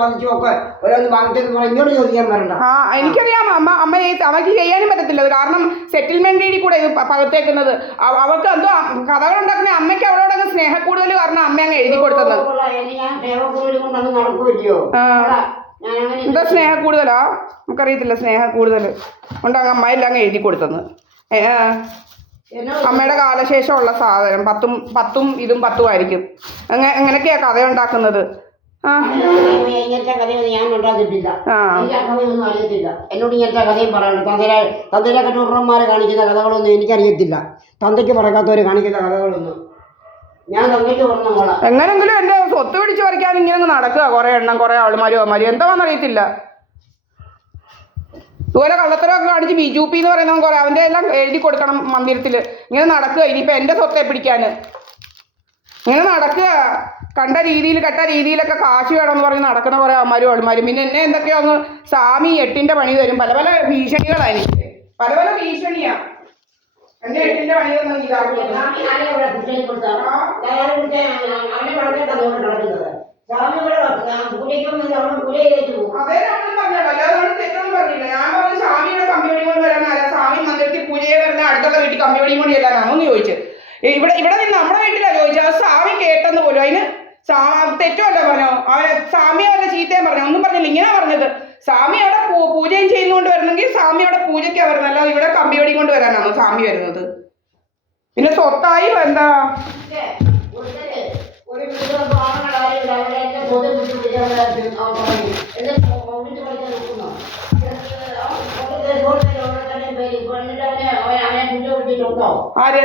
പതിച്ചും ഒക്കെ ഓരോന്ന് വാങ്ങിച്ചെന്ന് പറഞ്ഞ് ഇങ്ങോട്ട് ചോദിക്കാൻ വരണ്ട. എനിക്കറിയാം അവർക്ക് ചെയ്യാനും പറ്റത്തില്ല. കാരണം സെറ്റിൽമെന്റ് ഡീഡിൽ കൂടെ ഇത് പകത്തേക്കുന്നത്. അവർക്ക് എന്തോ കഥകൾ ഉണ്ടാക്കുന്ന അമ്മയ്ക്ക് അവളോടൊക്കെ സ്നേഹക്കൂടുതൽ കാരണം അമ്മ അങ്ങ് എഴുതി കൊടുത്തത്. എന്താ സ്നേഹക്കൂടുതലാ? നമുക്കറിയത്തില്ല. സ്നേഹക്കൂടുതൽ കൊണ്ടങ്ങ് അമ്മയെല്ലാം അങ്ങ് എഴുതി കൊടുത്തത്. അമ്മയുടെ കാലശേഷമുള്ള സാധനം 10 ഇതും 10 ആയിരിക്കും. എങ്ങനെയൊക്കെയാ കഥ ഉണ്ടാക്കുന്നത്? ഇങ്ങനത്തെ കഥയൊന്നും ഞാൻ ഉണ്ടാക്കിയിട്ടില്ല. എനിക്ക് ആ കഥയൊന്നും അറിയത്തില്ല. എന്നോട് ഇങ്ങനത്തെ കഥയും പറയണ്ട. തന്തയിലെ കച്ചവടന്മാരെ കാണിക്കുന്ന കഥകളൊന്നും എനിക്കറിയത്തില്ല. തന്തയ്ക്ക് പറക്കാത്തവർ കാണിക്കുന്ന കഥകളൊന്നും ഞാൻ തന്തയ്ക്ക് പറഞ്ഞ മോളാ. എങ്ങനെങ്കിലും എൻ്റെ സ്വത്ത് പിടിച്ച് പറിക്കാൻ ഇങ്ങനെ നടക്കുക. കുറേ എണ്ണം, കുറേ ആളുമാരും എന്താണെന്നറിയത്തില്ല. ഇതുപോലെ കള്ളത്തരമൊക്കെ കാണിച്ച് BJP എന്ന് പറയുന്നവൻ കുറേ അവൻ്റെ എല്ലാം എഴുതി കൊടുക്കണം മന്ദിരത്തിൽ. ഇങ്ങനെ നടക്കുക. ഇനിയിപ്പോൾ എൻ്റെ സ്വത്തെ പിടിക്കാൻ ഇങ്ങനെ നടക്കുക. കണ്ട രീതിയിൽ കെട്ട രീതിയിലൊക്കെ കാശ് വേണമെന്ന് പറഞ്ഞ് നടക്കുന്ന കുറേ അമ്മമാരും ആൾമാരും. പിന്നെ എന്നെ എന്തൊക്കെയോ ഒന്ന് സ്വാമി 8ന്റെ പണി തരും. പല പല ഭീഷണികളാണ് എനിക്ക്. പല പല ഭീഷണിയാണ്. എന്നെ 8ന്റെ പണി തന്നു ഇതാക്കി. അതേ നമ്മൾ പറഞ്ഞോ. അല്ലാതെ തെറ്റൊന്നും പറഞ്ഞില്ല. ഞാൻ പറഞ്ഞു സ്വാമിയുടെ കമ്പിയോടി കൊണ്ട് വരാനല്ല. സ്വാമി മന്ദിരത്തിൽ പൂജയെ വരുന്ന അടുത്തുള്ള വീട്ടിൽ കമ്പിയോടി കൊണ്ട് ചെല്ലാനാണോന്ന് ചോദിച്ചു. ഇവിടെ നിന്ന് നമ്മുടെ വീട്ടിലാണ് ചോദിച്ചത്. അത് സ്വാമി കേട്ടെന്ന് പോലും. അതിന് തെറ്റുമല്ല പറഞ്ഞോ. അവനെ സ്വാമിയെ വല്ല ചീത്തയും പറഞ്ഞു. ഒന്നും പറഞ്ഞില്ല. ഇങ്ങനെ പറഞ്ഞത് സ്വാമി അവിടെ പൂജയും ചെയ്യുന്നോണ്ട് വരണമെങ്കിൽ സ്വാമി അവിടെ പൂജയ്ക്കാണ് വരുന്നത്. അല്ലാതെ ഇവിടെ കമ്പിയോടി കൊണ്ട് വരാനാണോ സ്വാമി വരുന്നത്? പിന്നെ സ്വത്തായി എന്താ ആര്?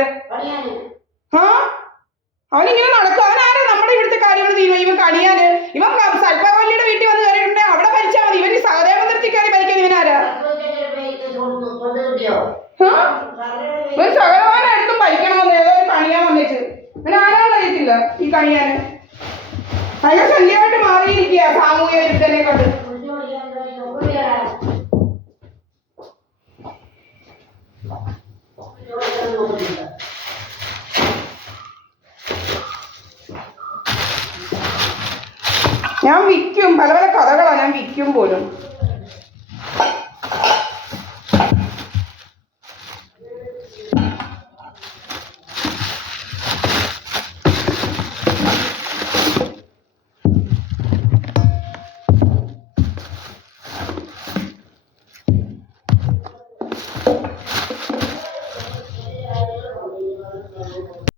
അവനിങ്ങനെ നടക്കും. അവനാരാ നമ്മുടെ ഇവിടുത്തെ കാര്യങ്ങൾ തീരുമാനം? ഇവൻ കണിയാന്. ഇവൻ സൽപ്പവല്ലിയുടെ വീട്ടിൽ വന്ന് കയറിയിട്ടുണ്ടെ അവിടെ ഭരിച്ചാൽ മതി. ഇവൻ സഹദേവമന്ദിരത്തിൽ കയറി ഭരിക്കാൻ ഇവനാരാ? ഇവൻ സകലവാനായിട്ടും ഭരിക്കണമെന്ന് ഏതോ ഒരു കണിയാൻ വന്നിട്ട് ഇവൻ ആരാണെന്ന് അറിയത്തില്ല. ഈ കണിയാന് ഭയങ്കര ശല്യമായിട്ട് മാറിയിരിക്കുക സാമൂഹിക വിരുദ്ധനെ കൊണ്ട്. ഞാൻ വിൽക്കും. പല പല കഥകളാണ് ഞാൻ വിൽക്കും പോലും.